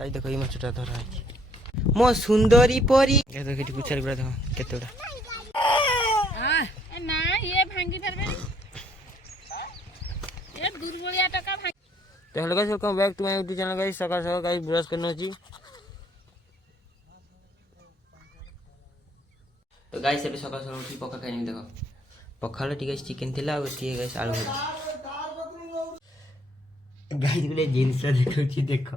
गाई देखो ये माछटा धरा है मो सुंदरी परी देखो किटी पुछार गुड़ा देखो केतेडा ना ये भांगी परबे ये दुर्बलिया टका भांगी तो hello guys welcome back to my YouTube channel guys सकाळ सकाळ गाइस ब्रश करनो छी तो गाइस अभी सकाळ सकाळ उठी पका खाइनी देखो पखालो टी गाइस चिकन थिला और टी गाइस आलू भजा गाइस गुले जींस देखो छी देखो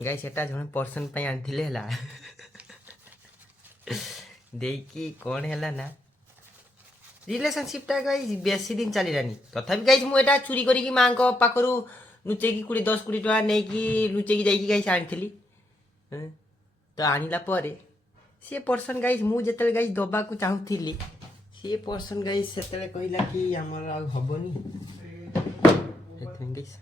गाइस एटा जने पर्सन पई आनथिले हला देखी कोन हला ना रिलेशनशिप टा गाइस बेसी दिन चली रानी तथापि गाइस मु एटा चोरी करी की मां को पाखरु नुचे की 10-20 टका नै की नुचे की जाई की गाइस आनथिली तो आनिला परे से पर्सन गाइस मु जेतले गाइस दबा को चाहुथिली से पर्सन गाइस सेतले कहिला कि हमर आ हबनी हेतन गाइस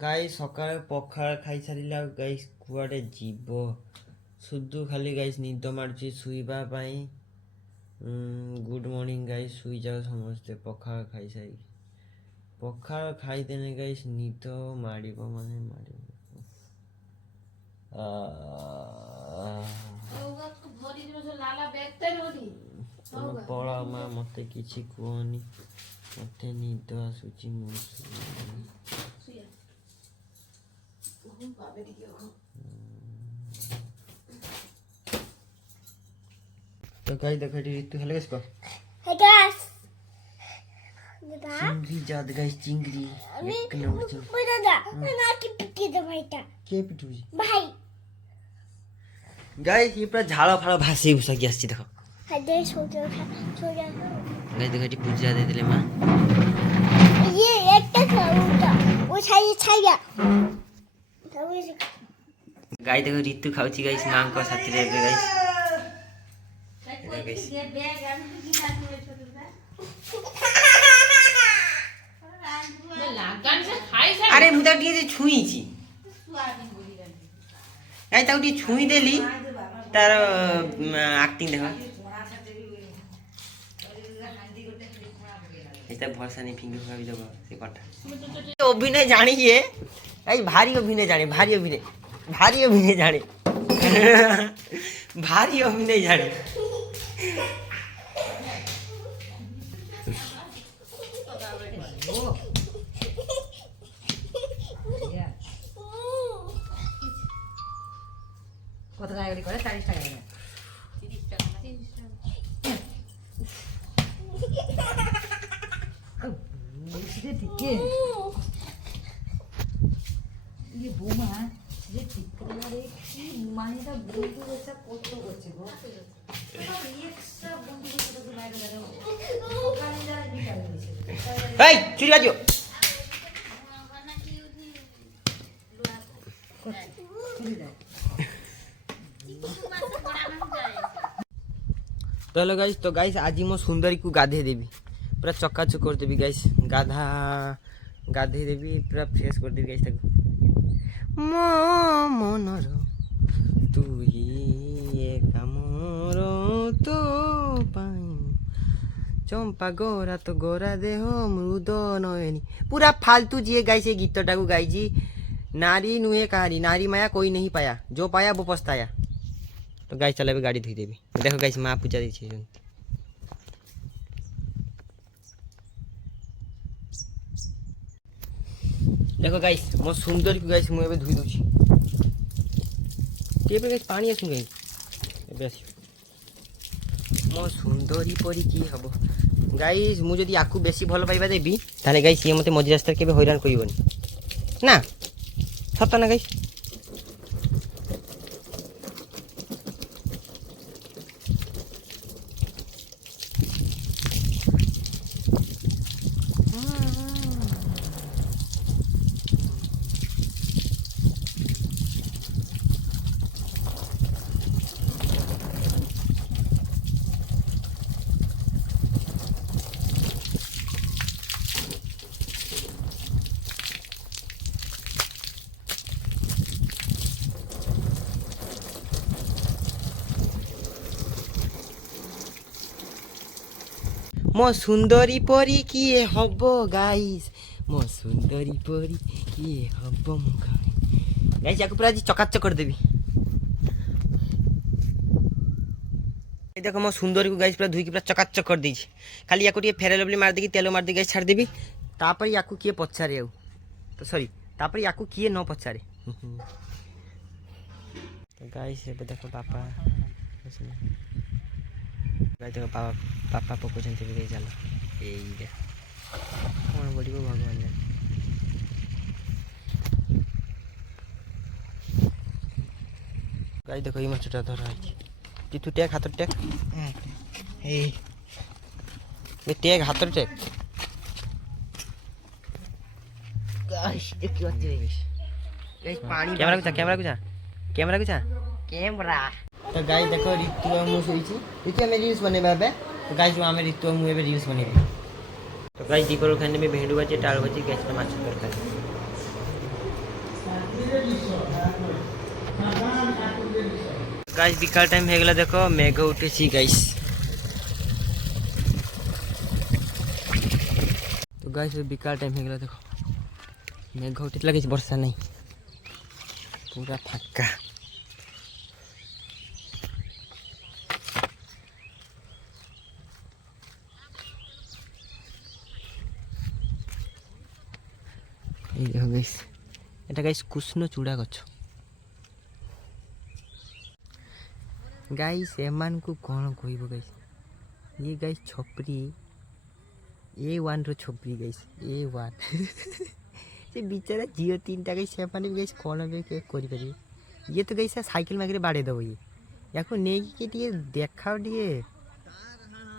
गाइस सकाळ पखाळ खाई सारिला गाइस कुआडे जीवो सुद्धु खाली गाइस निद मारची सुईबा पाई गुड मॉर्निंग गाइस सुई जाओ समझते पखाळ खाई सारी पखाळ खाई देने गाइस निद मारिबो माने मारिबो पळा मा मते किछि कोनी मते निद आसुची मु तो गाइस देखो ऋतु हेलो गाइस को हे गाइस चिंगरी जाद गाइस चिंगरी एक नंबर चिंगरी बोला दा ना की पिटी दे भाईटा के पिटुजी भाई गाइस ये पूरा झाड़ा फाड़ा भासी भुसा की आसी देखो हदे छोटा गाइस देखो पूजा दे दिले मां ये एक तक उठा वो छाया गाय देखो ऋतु खाउची गाइस मां को साथी रे गाइस अरे मुदा टी छुई छी गाय ताउ टी छुई देली तार एक्टिंग देखो एता भरसा नहीं फिंगर का भी देखो से कटा अभिनय जानी है गाइस भारी अभिनय जाने भारी अभिनय जाने भारी अभिनय जाने কত টাকা করে 40 টাকা করে 30 টাকা 30 টাকা ঠিক ये बोमा ये ठीक करे কি মানেটা বন্ধু এসে কত করছে গো এক সব বন্ধু করে বাইরে দাও ওখানে যারা বিকাল হইছে এই চুরি বাজো तो हेलो गाइस आज मो सुंदरी को गाधे देवी पूरा चकाचक कर देवी गाइस गाधे देवी पूरा फ्रेश कर देवी गाइस ताको मो मनर तू ही एक मोर तो पाई चंपा गोरा तो गोरा देह मृद नयनी पूरा फालतू जी गाइस ये गीतटा को गाई जी नारी नुहे कहानी नारी माया कोई नहीं पाया जो पाया वो पछताया तो गाइस चले गाड़ी धोई देवी देखो गाइस माँ पूजा दी देखो गाइस मो सुंदर को गाइस मुझे धोई दूची टेबल गाइस पानी आसु गाइस एबे आसी मो सुंदरी परी की हबो गाइस मु जदी आकु बेसी भलो पाइबा देबी ताले गाइस ये मते मझी रास्ता केबे हैरान करिवनी ना सत ना गाइस ମୋ ସୁନ୍ଦରୀ ପରି କିଏ ହବ ଗାଇସ୍, ମୋ ସୁନ୍ଦରୀ ପରି କିଏ ହବ ମୁଁ ଗାଇସ୍। ୟାକୁ ପୁରା ଆଜି ଚକାଚକ କରିଦେବି। এই দেখো ମୋ ସୁନ୍ଦରୀକୁ ଗାଇସ୍ ପୁରା ଧୋଇକି ପୁରା ଚକାଚକ କରିଦେଇଛି। ଖାଲି ୟାକୁ ଟିକେ ଫେରାଇଲ ବୋଲି ମାରିଦେଇକି ତେଲ ମାରିଦେଇକି ଗାଇସ୍ ଛାଡ଼ିଦେବି। ତାପରେ ୟାକୁ କିଏ ପଚାରେ ଆଉ, ତ ସରି ତାପରେ ୟାକୁ କିଏ ନ ପଚାରେ। ଗାଇସ୍ ଏବେ ଦେଖ ବାପା ଗାଇସ୍ ଦେଖ ବାପା ପକଉଛନ୍ତି ଏବେ ଚାଲ। ଏଇ ଦେଖ କ'ଣ କରିବ ଭଗବାନ ଜାଣେ। ଗାଇସ୍ ଦେଖ ଏଇ ମାଛଟା ଧରା ହେଇଛି। ତୁ ଟେକ୍ ହାତରେ ଟେକ୍, ଏଇ ଟେକ୍ ହାତରେ ଟେକ୍। ଗାଇସ୍ ଦେଖିବ ଗାଇସ୍ ପାଣି କ୍ୟାମେରା କୁ ଯା କ୍ୟାମେରା। तो गाइस देखो ऋतु और मु सोईची ऋतु हमें रील्स बनेबा बे। तो गाइस हमें ऋतु और मु एबे रील्स बनेबे। तो गाइस दीपर खाने में भेंडू बाजे टाळ बाजे गैस पे माछ तरकारी। गाइस बिकाल टाइम हे गेला देखो मेघ उठेसी गाइस। तो गाइस बिकाल टाइम हे गेला देखो मेघ उठितला किछ वर्षा नहीं पूरा फाका। এই দেখো গাইস এটা গাইস কৃষ্ণ চূড়া গছ। গাইস এমানকু কোন কইব গাইস ये गाइस छपरी A1 रो छपरी गाइस A1 से बिचारा जियो 3टा गाइस सेमाने गाइस कोन बे के करि पारि। ये तो गाइस साइकिल मागरे बाड़े दबो ये याको नेई के दिए देखाओ दिए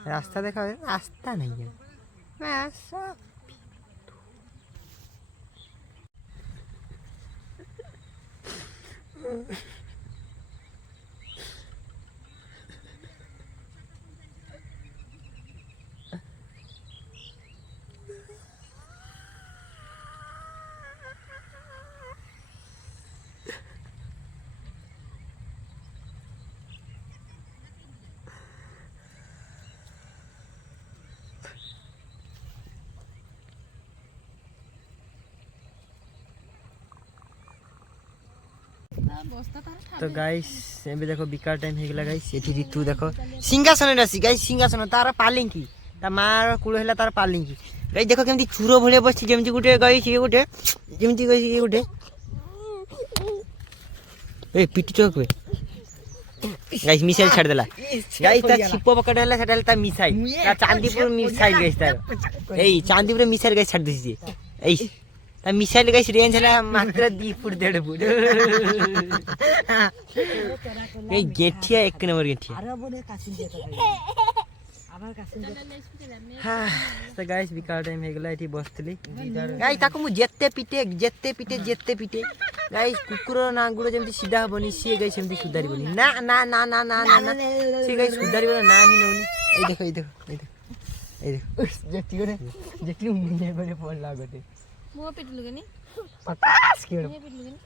रास्ता देखाओ रास्ता नहीं है बस। तो गाइस एबे देखो बिकार टाइम हे गेला गाइस। एठी ऋतु देखो सिंहासन रासी गाइस सिंहासन तार पालिंकी ता मार कुळ हेला तार पालिंकी गाइस। देखो केमती चूरो भले बसछि जेमती गुटे गाइस ये गुटे जेमती गाइस ये गुटे ए पिटी चोक बे गाइस मिसाइल छाड़ देला गाइस। ता छिपो पकड़ला सेटा ता मिसाइल ता चांदीपुर मिसाइल गाइस तार ए चांदीपुर मिसाइल गाइस छाड़ दिछि ए ता मिसाइल गाइस रेंज हला मात्र 2 फुट 1.5 फुट। ए गेठिया एक नंबर गेठिया अरे बोले कासिन देता भाई आबार कासिन हां। तो गाइस बिकार टाइम हे गेला एठी बसतली गाइस ताको मु जेते पिटे गाइस कुकुर नांगुड़ जेमती सीधा हबनी सी गाइस सेमती सुधारी बनी ना ना ना ना ना ना ना सी गाइस सुधारी बना ना ही नोनी। ए देखो जेती मुने बले फोन लागते मो पिटलु गनी पचास किलो ये पिटलु गनी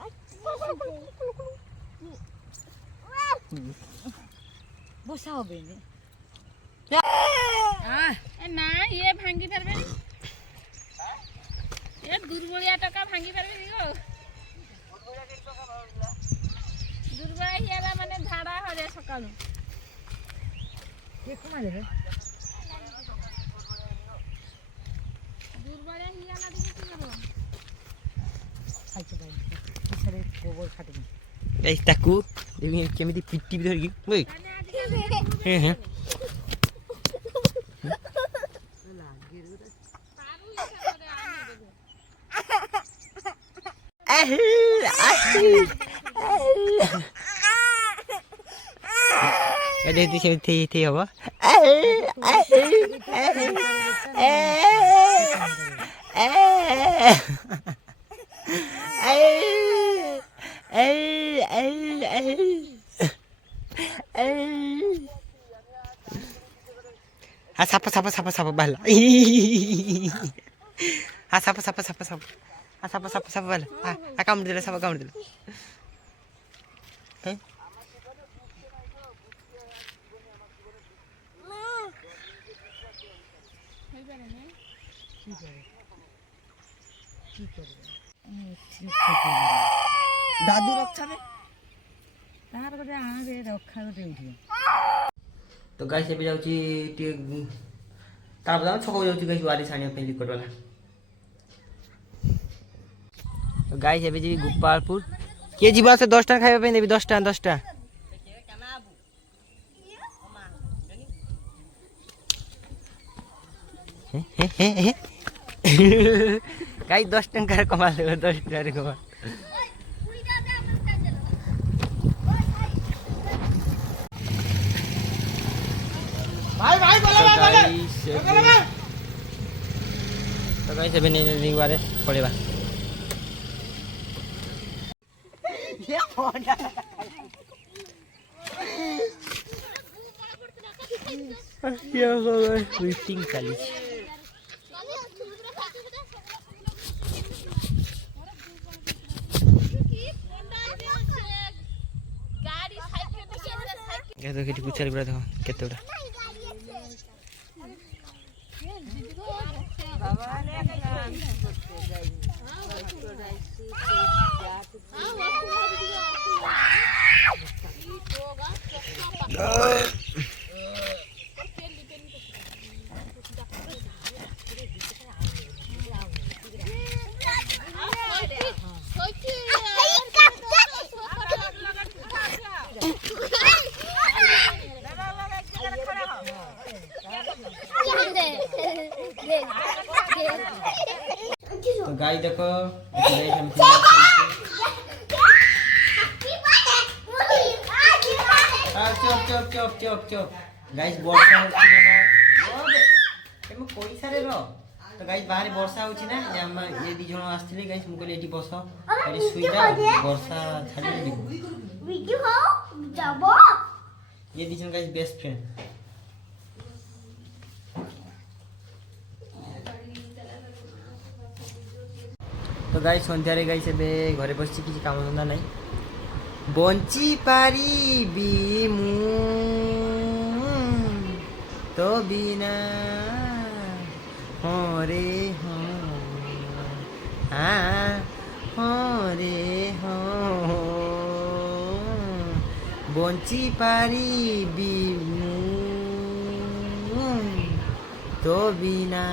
বসা হবে নে ए ना ये भांगी परबे ए दुर्बलिया टका भांगी परबे गो दुर्बलिया हियाला माने झाड़ा हो रे सकाळु কে কমালে রে दुर्बलिया हियाला दिखे কি করব খাইতে পারি পিছরে গোবর খাটে गाइस ताकू देखि केमिति पिट्टी भी धरकी ओए हे हे Ada tu saya teh apa? Ah siapa bala. Ah siapa. Ah siapa bala. Ah kamu dulu siapa kamu dulu. Eh? ଦାଦୁ ରକ୍ଷାବେ ତାହାର ଗୋଟେ ଆଣରେ ରଖା ଗୋଟେ ଉଠିବ। ତ ଗାଇସ୍ ଏବେ ଯାଉଛି ଟିକେ ତାପରେ ଛକକୁ ଯାଉଛି ଗାଇସ୍ ୱାରିସ୍ ଆଣିବା ପାଇଁ ଲିକ୍ୱିଡ୍ ବାଲା। ତ ଗାଇସ୍ ଏବେ ଯିବି ଗୋପାଳପୁର। କିଏ ଯିବ ଆସ 10 ଟଙ୍କା ଖାଇବା ପାଇଁ ଦେବି 10 ଟଙ୍କା 10 ଟଙ୍କା। गाइस 10 टंका कमा ले 10 टंका कमा। भाई तो गाइस अभी नहीं बारे पड़ेगा मीटिंग चली तो किटी कुचारी बड़ा देखो केते बड़ा तो गाय देखो चुप चुप चुप चुप चुप गाइस वर्षा होची कोई सारे रो तो गाइस बाहर वर्षा होची ना जे हम ये दी जण आस्थिले गाइस मु कहले एठी बस एठी सुइजा वर्षा छाडी दी वीडियो हो जाबो ये दी जण गाइस बेस्ट फ्रेंड। तो गाइस सन्ध्यारे गाइस एबे घरे बसछि किछि काम धंदा नाही बंची पारिबी मु तो बिना हो रे हो हो रे हो बंची पारिबी मु तो बिना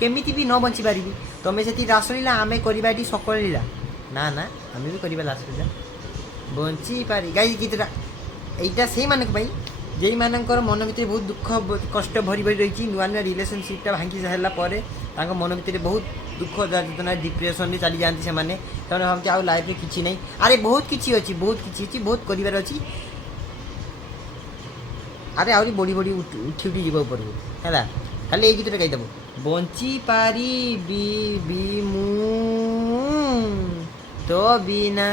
केमिति भी न बंची पारिबी तमें से रासलीला आमे करवा ये सकल लीला ना ना आम भी करवा रासलीला बंची पारी गाई गीतटा यहीटा से जे मानकर मन भर बहुत दुख कष्ट भरी भरी रही नुआ नुआ रिलेशनशिपटा भांगी सारा पर मन भर बहुत दुख वेदना डिप्रेशन चली जाती से मैंने भावती आउ लाइफ में किसी नहीं अरे बहुत किसी अच्छी बहुत करार अच्छी अरे आहरी बढ़ी बढ़ी उठी उठी जीव ऊपर है खाली ये गीतटा गाईदेव बंची पारिबी मु तो बिना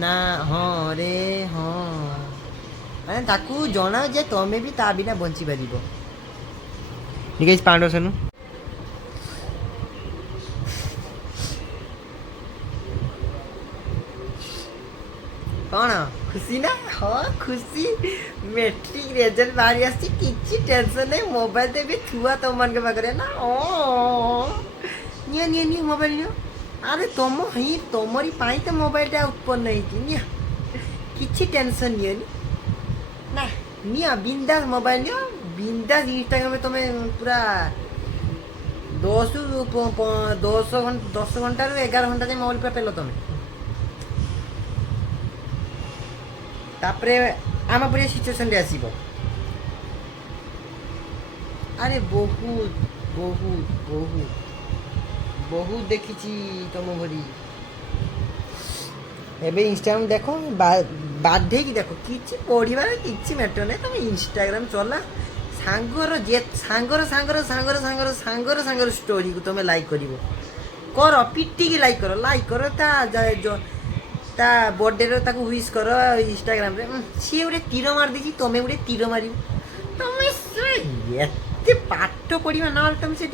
ना हो रे हो माने ताकू जना जे तमे भी ता बिना बंची पारिबो निकेश पांडव सनु कौन खुशी ना हाँ खुशी मैट्रिक रिजल्ट बाहरी आसी किसी टेंशन नहीं मोबाइल ते भी थुआ तुम मन के पाखे ना ओ नियो मोबाइल नियो अरे तुम ही तुमरी पाई तो मोबाइल टा उत्पन्न नहीं किसी टेंशन नियो ना नियो बिंदास मोबाइल नियो बिंदास इंस्टाग्राम में तुम्हें पूरा 10 घंटा 11 घंटा मोबाइल पे पेलो तुम्हें तापरे आम पर सिचुएशन रे आसीबो अरे बहुत बहुत बहुत बहुत देखी तुम भरी एबे इंस्टाग्राम देखो बाध्य की देखो किसी पढ़ार किसी मैटर नहीं तुम इंस्टाग्राम चला सांगर जे सांगर सांगर सांगर सांगर सांगर सांगर स्टोरी को तुम लाइक कर पिटी की लाइक करो ता बर्थडे ताको विश कर इंस्टाग्राम रे सी गोटे तीर मार दी तुम्हें गोटे तीर मार तुम एत पाठ पढ़ा ना तुम से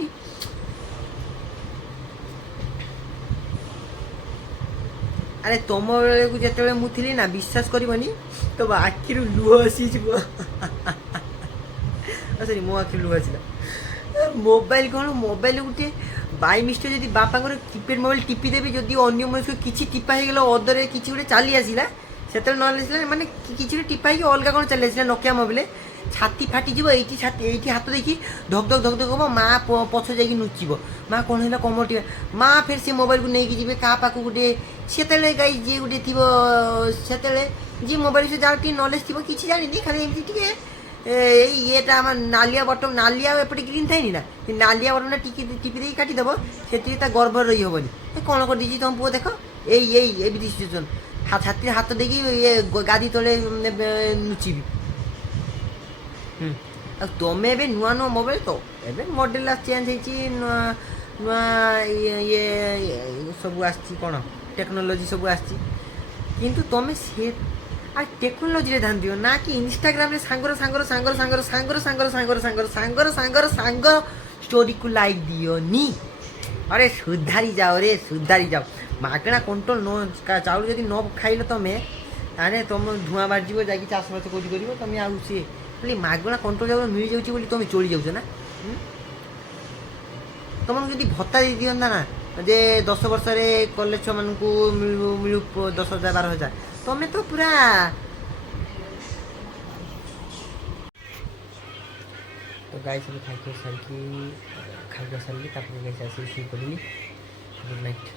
अरे तुम बेले को जिते मुझे ना विश्वास करनी तो आखिर लुह आसी ସରି ମୋ ଆଖିରୁ ଲୁହ ଆସିଲା। ମୋବାଇଲ କ'ଣ ମୋବାଇଲ ଗୋଟେ ବାଇ ମିଷ୍ଟେକ୍ ଯଦି ବାପାଙ୍କର କିପ୍ୟାଡ଼ ମୋବାଇଲ ଟିପି ଦେବି, ଯଦି ଅନ୍ୟ ମଣିଷ କିଛି ଟିପା ହେଇଗଲା ଅଦରେ କିଛି ଗୋଟେ ଚାଲି ଆସିଲା, ସେତେବେଳେ ନହେଲେ ଆସିଲା ମାନେ କିଛି ଗୋଟେ ଟିପା ହେଇକି ଅଲଗା କ'ଣ ଚାଲି ଆସିଲା ନୋକିଆ ମୋବାଇଲ, ଛାତି ଫାଟିଯିବ, ଏଇଠି ଛାତି ଏଇଠି ହାତ ଦେଇକି ଧକ୍ ଧକ୍ ଧକ୍ ଧକ୍ ହେବ, ମା ପଛ ଯାଇକି ନୁଚିବ, ମା କ'ଣ ହେଲା କମର ଟିକେ, ମା ଫେର ସେ ମୋବାଇଲକୁ ନେଇକି ଯିବେ କାହା ପାଖକୁ ଗୋଟେ, ସେତେବେଳେ ଗାଈ ଯିଏ ଗୋଟେ ଥିବ, ସେତେବେଳେ ଯିଏ ମୋବାଇଲ ବିଷୟରେ ଯାହାର ଟିକେ ନଲେଜ ଥିବ, କିଛି ଜାଣିନି ଖାଲି ଏମିତି ଟିକେ ଏଇ ଇଏଟା ଆମର ନାଲିଆ ବଟନ୍, ନାଲିଆ ଏପଟେ ଗ୍ରୀନ୍ ଥାଇନି ନା, ନାଲିଆ ବଟନ୍ଟା ଟିପି ଦେଇକି କାଟିଦେବ, ସେଥିରେ ତା ଗର୍ଭରେ ରହି ହେବନି। କ'ଣ କରିଦେଇଛି ତମ ପୁଅ ଦେଖ, ଏମିତି ସିଚୁଏସନ୍, ଛାତିରେ ହାତ ଦେଇକି ଗାଦି ତଳେ ନୁଚିବି। ଆଉ ତମେ ଏବେ ନୂଆ ନୂଆ ମୋବାଇଲ ତ ଏବେ ମଡ଼େଲ ଚେଞ୍ଜ ହେଇଛି, ନୂଆ ନୂଆ ଇଏ ସବୁ ଆସିଛି, କ'ଣ ଟେକ୍ନୋଲୋଜି ସବୁ ଆସିଛି, କିନ୍ତୁ ତମେ ସେ আর টেকনোলজিরে ধ্যান দিও না কি ইনস্টাগ্রামে সাঙ্গর স্টোরিକୁ লাইক দিওনি। আরে সুধারি যাও রে সুধারি যাও, ମାଗଣା କଣ୍ଟ୍ରୋଲ ଚାଉଳ ଯଦି ନ ଖାଇଲ ତମେ, ତାହେଲେ ତମ ଧୂଆଁ ବାହାରିଯିବ, ଯାଇକି ଚାଷବାସ କୋଉଠି କରିବ ତମେ। ଆଉ ସିଏ ଖାଲି ମାଗଣା କଣ୍ଟ୍ରୋଲ ଚାଉଳ ମିଳିଯାଉଛି ବୋଲି ତମେ ଚଳି ଯାଉଛ ନା। ତମକୁ ଯଦି ଭତ୍ତା ଦେଇ ଦିଅନ୍ତା ନା, ଯେ 10 ବର୍ଷରେ କଲେଜ ଛୁଆମାନଙ୍କୁ ମିଳୁ 10,000 12,000, ତମେ ତ ପୁରା ତ ଗାଈ ସବୁ ଖାଇକି ସାରିଲି, ତାପରେ ଗାଈ ଆସିକି ଶୋଇ ପଡ଼ିଲି। Good night.